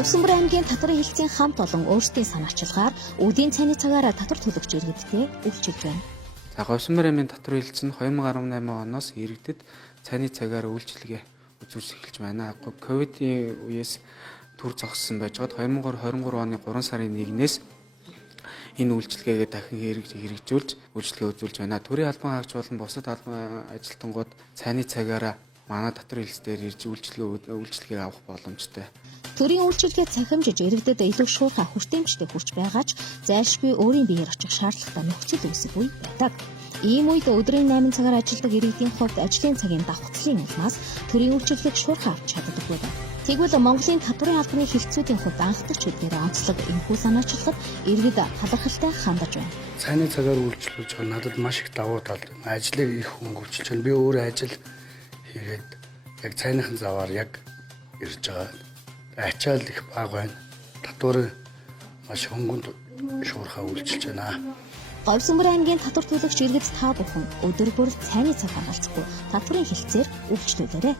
Говьсөнбөр аймгийн татварын хэлтсийн хамт олон өөрсдийн санаачлагаар өдийн цайны цагаараа татвар төлөгч иргэдтэй үйлчилж байна. За Говьсөнбөр аймгийн татвар хэлтс нь 2018 оноос иргэдэд цайны цагаар үйлчилгээ үзүүлж эхэлж байна. Ковидын үеэс төр зогссон байжгаад 2023 оны 3 сарын 1-ээс энэ үйлчилгээгээ дахин хэрэгжүүлж үйлчилгээ үзүүлж байна. Төрийн албан хаагч болон бусад албан ажилтнууд цайны цагаараа манай татвар хэлтс дээр ирж үйлчилгээ авах боломжтой. Төрийн үйлчилгээ цахимжиж иргэдэд илүү шуурхай хүртээмжтэй хүрч байгаа ч зайлшгүй өөрийн биеэр очих шаардлагатай нөхцөл үүсэхгүй байдаг. Ийм үед өдрийн 8 цагаар ажилладаг иргэдийн хувьд ажлын цагийн давхцлын улмаас төрийн үйлчилгээг шуурхай авч чаддаггүй байна. Тэгвэл Монголын татварын албаны хэлтсүүдийн хувьд анхдагч үдгээр онцлог энэхүү санаачлагад иргэд талархалтай хандаж байна. Цайны цагаар үйлчлүүлж байгаа надад маш их давуу тал. Ажлыг их хөнгөвчлж байна. Би өөрөө ажил хийгээд яг цайныхын заваар яг ирж байгаа. Ачаал их бага байна. Татвар маш хөнгөнд шуурхай үйлчилж байна. Говьсөнбөр аймгийн татвар төлөгч иргэд та бүхэн өдөр бүр цайны цаг хамгаалцахгүй татварын хэлтсээр үйлчлүүлээрэй.